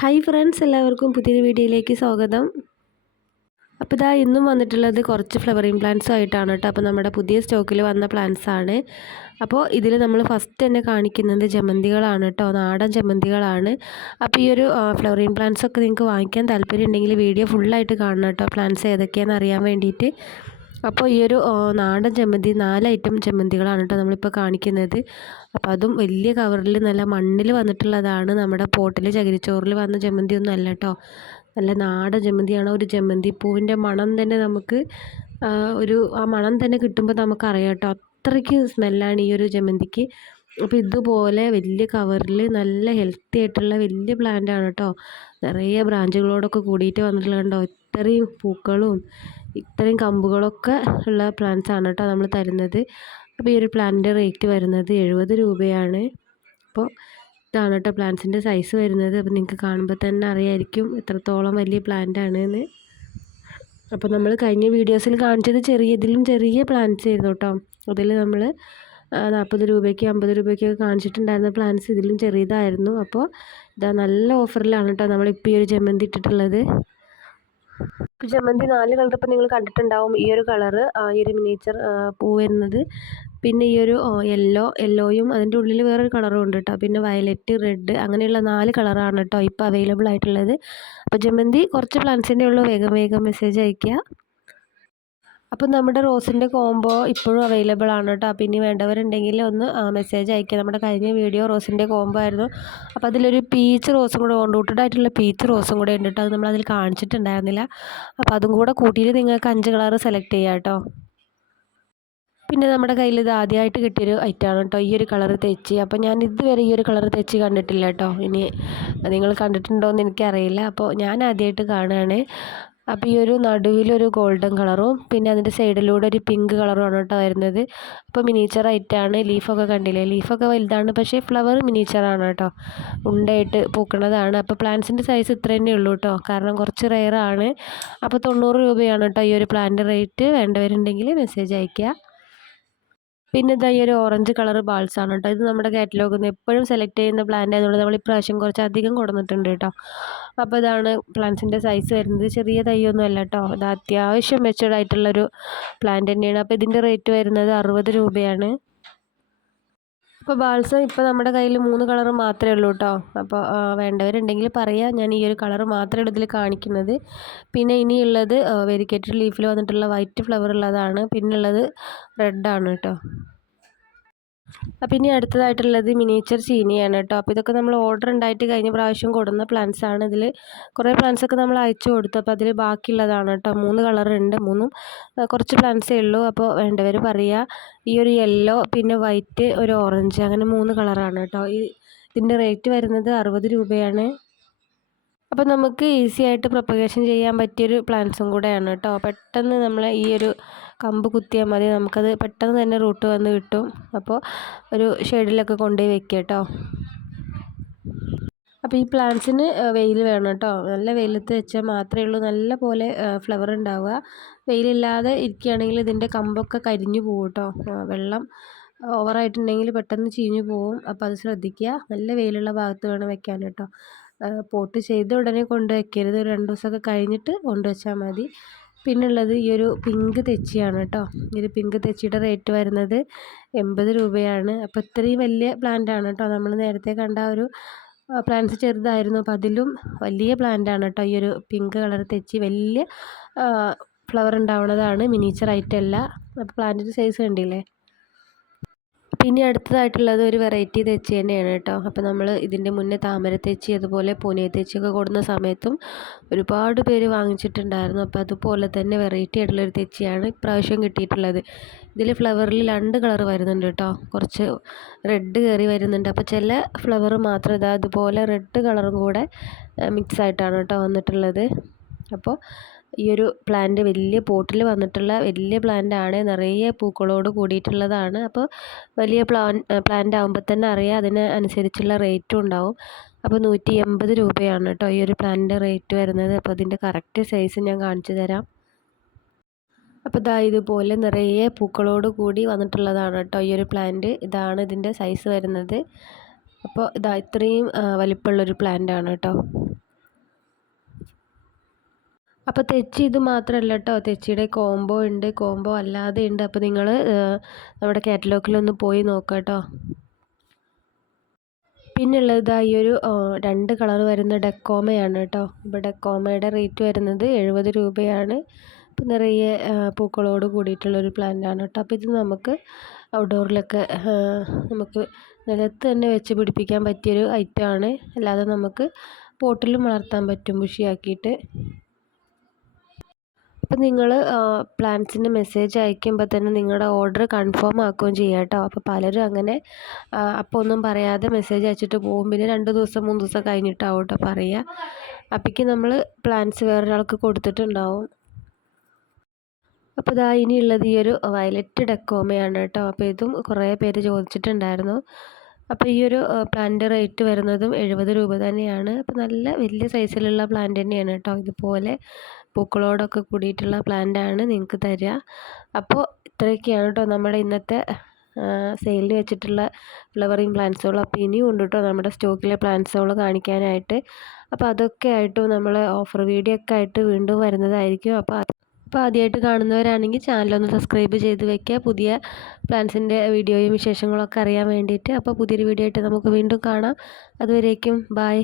Hi friends എല്ലാവർക്കും പുതിയൊരു വീഡിയോയിലേക്ക് സ്വാഗതം. അപ്പോൾ ഇതാ ഇന്നും വന്നിട്ടുള്ളത് കുറച്ച് ഫ്ലവറിങ് പ്ലാന്റ്സും ആയിട്ടാണ് കേട്ടോ. അപ്പോൾ നമ്മുടെ പുതിയ സ്റ്റോക്കിൽ വന്ന പ്ലാന്റ്സ് ആണ്. അപ്പോൾ ഇതിൽ നമ്മൾ ഫസ്റ്റ് തന്നെ കാണിക്കുന്നത് ജമന്തികളാണ് കേട്ടോ. നാടൻ ജമന്തികളാണ്. അപ്പോൾ ഈ ഒരു ഫ്ലവറിങ് പ്ലാന്റ്സ് ഒക്കെ നിങ്ങൾക്ക് വാങ്ങിക്കാൻ താല്പര്യം ഉണ്ടെങ്കിൽ വീഡിയോ ഫുള്ളായിട്ട് കാണണം കേട്ടോ. പ്ലാന്റ്സ് ഏതൊക്കെയാണെന്ന് അറിയാൻ വേണ്ടിയിട്ട്. അപ്പോൾ ഈ ഒരു നാടൻ ജമന്തി നാല് ഐറ്റം ചമ്മന്തികളാണ് കേട്ടോ നമ്മളിപ്പോൾ കാണിക്കുന്നത്. അപ്പോൾ അതും വലിയ കവറിൽ നല്ല മണ്ണിൽ വന്നിട്ടുള്ളതാണ്. നമ്മുടെ പോട്ടിൽ ചകിരിച്ചോറിൽ വന്ന ചമ്മന്തി ഒന്നും അല്ല കേട്ടോ നല്ല നാടൻ ജമന്തിയാണ് ഒരു ജമന്തി പൂവിന്റെ മണം തന്നെ നമുക്ക് ഒരു ആ മണം തന്നെ കിട്ടുമ്പോൾ നമുക്കറിയാം കേട്ടോ അത്രയ്ക്ക് സ്മെല്ലാണ് ഈ ഒരു ജമന്തിക്ക് അപ്പോൾ ഇതുപോലെ വലിയ കവറിൽ നല്ല ഹെൽത്തി ആയിട്ടുള്ള വലിയ പ്ലാന്റ് ആണ് കേട്ടോ നിറയെ ബ്രാഞ്ചുകളോടൊക്കെ കൂടിയിട്ട് വന്നിട്ടുള്ള കണ്ടോ? ഇത്രയും പൂക്കളും ഇത്രയും കമ്പുകളൊക്കെ ഉള്ള പ്ലാന്റ്സ് ആണ് കേട്ടോ നമ്മൾ തരുന്നത്. അപ്പോൾ ഈ ഒരു പ്ലാന്റിന്റെ റേറ്റ് വരുന്നത് എഴുപത് രൂപയാണ്. അപ്പോൾ ഇതാണ് കേട്ടോ പ്ലാന്റ്സിന്റെ സൈസ് വരുന്നത്. അപ്പോൾ നിങ്ങൾക്ക് കാണുമ്പോൾ തന്നെ അറിയായിരിക്കും എത്രത്തോളം വലിയ പ്ലാന്റ് ആണെന്ന്. അപ്പോൾ നമ്മൾ കഴിഞ്ഞ വീഡിയോസിൽ കാണിച്ചത് ചെറിയ ഇതിലും ചെറിയ പ്ലാന്റ്സ് ആയിരുന്നു കേട്ടോ അതിൽ നമ്മൾ നാൽപ്പത് രൂപയ്ക്ക് അമ്പത് രൂപയ്ക്കൊക്കെ കാണിച്ചിട്ടുണ്ടായിരുന്ന പ്ലാന്റ്സ് ഇതിലും ചെറിയതായിരുന്നു. അപ്പോൾ ഇതാ നല്ല ഓഫറിലാണ് കേട്ടോ നമ്മളിപ്പോൾ ഈ ഒരു ജമന്തി ഇട്ടിട്ടുള്ളത്. ജമന്തി നാല് കളർ ഇപ്പം നിങ്ങൾ കണ്ടിട്ടുണ്ടാവും. ഈ ഒരു കളറ് ഈ ഒരു മിനിയേച്ചർ പൂ വരുന്നത്. പിന്നെ ഈ ഒരു യെല്ലോ യെല്ലോയും അതിന്റെ ഉള്ളിൽ വേറൊരു കളറും ഉണ്ട് കേട്ടോ പിന്നെ വയലറ്റ് റെഡ് അങ്ങനെയുള്ള നാല് കളറാണ് കേട്ടോ ഇപ്പോൾ അവൈലബിൾ ആയിട്ടുള്ളത്. അപ്പോൾ ജമന്തി കുറച്ച് പ്ലാന്റ്സിന്റെ ഉള്ളൂ. വേഗം വേഗം മെസ്സേജ് അയയ്ക്കുക. അപ്പം നമ്മുടെ റോസിന്റെ കോംബോ ഇപ്പോഴും അവൈലബിൾ ആണ് കേട്ടോ. അപ്പം ഇനി വേണ്ടവരുണ്ടെങ്കിൽ ഒന്ന് മെസ്സേജ് അയക്കുക നമ്മുടെ കഴിഞ്ഞ വീഡിയോ റോസിന്റെ കോംബോ ആയിരുന്നു. അപ്പോൾ അതിലൊരു പീച്ച് റോസും കൂടെ റൂട്ടഡ് ആയിട്ടുള്ള പീച്ച് റോസും കൂടെ ഉണ്ട് കേട്ടോ. അത് നമ്മൾ അതിൽ കാണിച്ചിട്ടുണ്ടായിരുന്നില്ല. അപ്പോൾ അതും കൂടെ കൂട്ടിയിട്ട് നിങ്ങൾക്ക് അഞ്ച് കളർ സെലക്ട് ചെയ്യാം കേട്ടോ. പിന്നെ നമ്മുടെ കയ്യിൽ ഇത് ആദ്യമായിട്ട് കിട്ടിയൊരു ഐറ്റമാണ് കേട്ടോ. ഈ ഒരു കളർ തെച്ചി. അപ്പോൾ ഞാൻ ഇതുവരെ ഈ ഒരു കളർ തെച്ചി കണ്ടിട്ടില്ല കേട്ടോ. ഇനി നിങ്ങൾ കണ്ടിട്ടുണ്ടോ എന്ന് എനിക്കറിയില്ല. അപ്പോൾ ഞാൻ ആദ്യമായിട്ട് കാണുകയാണ്. അപ്പോൾ ഈ ഒരു നടുവിലൊരു ഗോൾഡൻ കളറും പിന്നെ അതിന്റെ സൈഡിലൂടെ ഒരു പിങ്ക് കളറുമാണ് കേട്ടോ വരുന്നത്. അപ്പോൾ മിനിയേച്ചർ ആയിട്ടാണ് ലീഫൊക്കെ കണ്ടില്ലേ? ലീഫൊക്കെ വലുതാണ് പക്ഷേ ഫ്ലവർ മിനിച്ചറാണ് കേട്ടോ ഉണ്ടായിട്ട് പൂക്കണതാണ്. അപ്പോൾ പ്ലാന്റ്സിന്റെ സൈസ് ഇത്ര തന്നെ ഉള്ളൂ കേട്ടോ കാരണം കുറച്ച് റെയറാണ് അപ്പോൾ തൊണ്ണൂറ് രൂപയാണ് കേട്ടോ ഈ ഒരു പ്ലാന്റ് റേറ്റ് വേണ്ടവരുണ്ടെങ്കിൽ മെസ്സേജ് അയയ്ക്കുക പിന്നെ ഇതാ ഈ ഒരു ഓറഞ്ച് കളർ ബാൾസ് ആണ് കേട്ടോ ഇത് നമ്മുടെ കാറ്റലോഗിൽ നിന്ന് എപ്പോഴും സെലക്ട് ചെയ്യുന്ന പ്ലാന്റ് ആയതുകൊണ്ട് നമ്മൾ ഇപ്രാവശ്യം കുറച്ച് അധികം കൊടുത്തിട്ടുണ്ട് കേട്ടോ അപ്പോൾ ഇതാണ് പ്ലാന്റ്സിന്റെ സൈസ് വരുന്നത്. ചെറിയ തൈയൊന്നും അല്ല കേട്ടോ ഇത് അത്യാവശ്യം മെച്ചുവേർഡ് ആയിട്ടുള്ളൊരു പ്ലാന്റ് തന്നെയാണ്. അപ്പോൾ ഇതിന്റെ റേറ്റ് വരുന്നത് അറുപത് രൂപയാണ്. അപ്പോൾ ബാൾസം ഇപ്പോൾ നമ്മുടെ കയ്യിൽ മൂന്ന് കളർ മാത്രമേ ഉള്ളൂ കേട്ടോ അപ്പോൾ വേണ്ടവരുണ്ടെങ്കിൽ പറയാം. ഞാൻ ഈ ഒരു കളർ മാത്രമേ ഇതിൽ കാണിക്കുന്നത്. പിന്നെ ഇനിയുള്ളത് വെരിക്കേറ്റഡ് ലീഫിൽ വന്നിട്ടുള്ള വൈറ്റ് ഫ്ലവർ ഉള്ളതാണ്. പിന്നെ ഉള്ളത് റെഡ് ആണ് കേട്ടോ അപ്പം ഇനി അടുത്തതായിട്ടുള്ളത് മിനിയേച്ചർ ചീനിയാണ് കേട്ടോ. അപ്പോൾ ഇതൊക്കെ നമ്മൾ ഓർഡർ ഉണ്ടായിട്ട് കഴിഞ്ഞ പ്രാവശ്യം കൊടുന്ന പ്ലാന്റ്സ് ആണ്. ഇതിൽ കുറേ പ്ലാന്റ്സ് ഒക്കെ നമ്മൾ അയച്ചു കൊടുത്തു. അപ്പോൾ അതിൽ ബാക്കിയുള്ളതാണ് കേട്ടോ. മൂന്ന് കളർ ഉണ്ട് മൂന്നും കുറച്ച് പ്ലാന്റ്സേ ഉള്ളൂ. അപ്പോൾ വേണ്ടവർ പറയുക ഈ ഒരു യെല്ലോ പിന്നെ വൈറ്റ് ഒരു ഓറഞ്ച് അങ്ങനെ മൂന്ന് കളറാണ് കേട്ടോ. ഈ ഇതിന്റെ റേറ്റ് വരുന്നത് അറുപത് രൂപയാണ്. അപ്പോൾ നമുക്ക് ഈസി ആയിട്ട് പ്രൊപ്പഗേഷൻ ചെയ്യാൻ പറ്റിയൊരു പ്ലാന്റ്സും കൂടെയാണ് കേട്ടോ. പെട്ടെന്ന് നമ്മൾ ഈ ഒരു കമ്പ് കുത്തിയാൽ മതി. നമുക്കത് പെട്ടെന്ന് തന്നെ റൂട്ട് വന്ന് കിട്ടും. അപ്പോൾ ഒരു ഷെയ്ഡിലൊക്കെ കൊണ്ടുപോയി വെക്കുക കേട്ടോ. അപ്പോൾ ഈ പ്ലാന്റ്സിന് വെയിൽ വേണം കേട്ടോ. നല്ല വെയിലത്ത് വെച്ചാൽ മാത്രമേ ഉള്ളൂ. നല്ല പോലെ ഫ്ലവർ ഉണ്ടാവുക. വെയിലില്ലാതെ ഇരിക്കുകയാണെങ്കിൽ ഇതിന്റെ കമ്പൊക്കെ കരിഞ്ഞു പോകും കേട്ടോ. വെള്ളം ഓവറായിട്ടുണ്ടെങ്കിൽ പെട്ടെന്ന് ചീഞ്ഞു പോകും. അപ്പോൾ അത് ശ്രദ്ധിക്കുക. നല്ല വെയിലുള്ള ഭാഗത്ത് വേണം വെക്കാൻ കേട്ടോ. പോട്ട് ചെയ്ത് ഉടനെ കൊണ്ട് വയ്ക്കരുത് ഒരു രണ്ട് ദിവസമൊക്കെ കഴിഞ്ഞിട്ട് കൊണ്ടുവച്ചാൽ മതി. പിന്നുള്ളത് ഈ ഒരു പിങ്ക് തെച്ചിയാണ് കേട്ടോ. ഈ ഒരു പിങ്ക് തെച്ചിയുടെ റേറ്റ് വരുന്നത് എൺപത് രൂപയാണ്. അപ്പോൾ ഇത്രയും വലിയ പ്ലാന്റ് ആണ് കേട്ടോ. നമ്മൾ നേരത്തെ കണ്ട ഒരു പ്ലാന്റ്സ് ചെറുതായിരുന്നു. അപ്പോൾ അതിലും വലിയ പ്ലാന്റ് ആണ് കേട്ടോ ഈ ഒരു പിങ്ക് കളർ തെച്ചി. വലിയ ഫ്ലവർ ഉണ്ടാവുന്നതാണ്. മിനിച്ചർ ആയിട്ടല്ല. അപ്പോൾ പ്ലാന്റിന്റെ സൈസ് കണ്ടില്ലേ? പിന്നെ അടുത്തതായിട്ടുള്ളത് ഒരു വെറൈറ്റി തെച്ചി തന്നെയാണ് കേട്ടോ. അപ്പോൾ നമ്മൾ ഇതിന്റെ മുന്നേ താമര തെച്ചി അതുപോലെ പൂനെ തെച്ചിയൊക്കെ കൊടുന്ന സമയത്തും ഒരുപാട് പേര് വാങ്ങിച്ചിട്ടുണ്ടായിരുന്നു. അപ്പോൾ അതുപോലെ തന്നെ വെറൈറ്റി ആയിട്ടുള്ളൊരു തെച്ചിയാണ് ഇപ്രാവശ്യം കിട്ടിയിട്ടുള്ളത്. ഇതിൽ ഫ്ലവറിൽ രണ്ട് കളർ വരുന്നുണ്ട് കേട്ടോ. കുറച്ച് റെഡ് കയറി വരുന്നുണ്ട്. അപ്പോൾ ചില ഫ്ലവർ മാത്രം ഇതാ അതുപോലെ റെഡ് കളറും കൂടെ മിക്സ് ആയിട്ടാണ് കേട്ടോ വന്നിട്ടുള്ളത്. അപ്പോൾ ഈ ഒരു പ്ലാന്റ് വലിയ പോട്ടിൽ വന്നിട്ടുള്ള വലിയ പ്ലാന്റ് ആണ്. നിറയെ പൂക്കളോട് കൂടിയിട്ടുള്ളതാണ്. അപ്പോൾ വലിയ പ്ലാൻ പ്ലാന്റ് ആകുമ്പോൾ തന്നെ അറിയാം അതിന് അനുസരിച്ചുള്ള റേറ്റും ഉണ്ടാവും. അപ്പോൾ നൂറ്റി എൺപത് രൂപയാണ് കേട്ടോ ഈ ഒരു പ്ലാന്റിന്റെ റേറ്റ് വരുന്നത്. അപ്പോൾ അതിന്റെ കറക്റ്റ് സൈസ് ഞാൻ കാണിച്ചു തരാം. അപ്പോൾ ഇതാ ഇതുപോലെ നിറയെ പൂക്കളോട് കൂടി വന്നിട്ടുള്ളതാണ് കേട്ടോ ഈ ഒരു പ്ലാന്റ് ഇതാണ് ഇതിന്റെ സൈസ് വരുന്നത്. അപ്പോൾ ഇതാ ഇത്രയും വലിപ്പമുള്ളൊരു പ്ലാന്റ് ആണ് കേട്ടോ. അപ്പോൾ തെച്ചി ഇത് മാത്രമല്ല കേട്ടോ തെച്ചിയുടെ കോംബോ ഉണ്ട്. കോംബോ അല്ലാതെ ഉണ്ട്. അപ്പോൾ നിങ്ങൾ നമ്മുടെ കാറ്റലോഗിലൊന്ന് പോയി നോക്കാം കേട്ടോ പിന്നുള്ളത് ഈ ഒരു രണ്ട് കളർ വരുന്ന ഡെക്കോമയാണ് കേട്ടോ ഇപ്പോൾ ഡെക്കോമയുടെ റേറ്റ് വരുന്നത് എഴുപത് രൂപയാണ്. ഇപ്പം നിറയെ പൂക്കളോട് കൂടിയിട്ടുള്ളൊരു പ്ലാന്റാണ് കേട്ടോ അപ്പോൾ ഇത് നമുക്ക് ഔട്ട്ഡോറിലൊക്കെ നമുക്ക് നിലത്ത് തന്നെ വെച്ച് പിടിപ്പിക്കാൻ പറ്റിയൊരു ഐറ്റമാണ് അല്ലാതെ നമുക്ക് പോട്ടിലും വളർത്താൻ പറ്റും. ബുഷിയാക്കിയിട്ട്. അപ്പം നിങ്ങൾ പ്ലാൻസിന് മെസ്സേജ് അയക്കുമ്പോൾ തന്നെ നിങ്ങളുടെ ഓർഡർ കൺഫേം ആക്കുകയും ചെയ്യുക കേട്ടോ. അപ്പോൾ പലരും അങ്ങനെ അപ്പോൾ ഒന്നും പറയാതെ മെസ്സേജ് അയച്ചിട്ട് പോകും. പിന്നെ രണ്ട് ദിവസം മൂന്ന് ദിവസം കഴിഞ്ഞിട്ടാവും കേട്ടോ പറയുക അപ്പോഴേക്ക് നമ്മൾ പ്ലാൻസ് വേറൊരാൾക്ക് കൊടുത്തിട്ടുണ്ടാവും. അപ്പോൾ ഇതാ ഇനിയുള്ളത് ഈ ഒരു വയലറ്റ് ഡെക്കോമയാണ് കേട്ടോ അപ്പോൾ ഇതും കുറേ പേര് ചോദിച്ചിട്ടുണ്ടായിരുന്നു. അപ്പോൾ ഈ ഒരു പ്ലാന്റ് റേറ്റ് വരുന്നതും എഴുപത് രൂപ തന്നെയാണ്. അപ്പോൾ നല്ല വലിയ സൈസിലുള്ള പ്ലാന്റ് തന്നെയാണ് കേട്ടോ ഇതുപോലെ. പൂക്കളോടൊക്കെ കൂടിയിട്ടുള്ള പ്ലാന്റാണ് നിങ്ങൾക്ക് തരിക. അപ്പോൾ ഇത്രയൊക്കെയാണ് കേട്ടോ നമ്മുടെ ഇന്നത്തെ സെയിലിന് വെച്ചിട്ടുള്ള ഫ്ലവറിങ് പ്ലാന്റ്സുകൾ അപ്പോൾ ഇനിയും ഉണ്ട് കേട്ടോ നമ്മുടെ സ്റ്റോക്കിലെ പ്ലാന്റ്സുകൾ കാണിക്കാനായിട്ട്. അപ്പോൾ അതൊക്കെ ആയിട്ടും നമ്മൾ ഓഫർ വീഡിയോ ഒക്കെ ആയിട്ട് വീണ്ടും വരുന്നതായിരിക്കും. അപ്പോൾ അപ്പോൾ ആദ്യമായിട്ട് കാണുന്നവരാണെങ്കിൽ ചാനലൊന്ന് സബ്സ്ക്രൈബ് ചെയ്ത് വെക്കുക പുതിയ പ്ലാന്റ്സിന്റെ വീഡിയോയും വിശേഷങ്ങളൊക്കെ അറിയാൻ വേണ്ടിയിട്ട്. അപ്പോൾ പുതിയൊരു വീഡിയോ ആയിട്ട് നമുക്ക് വീണ്ടും കാണാം. അതുവരേക്കും ബായ്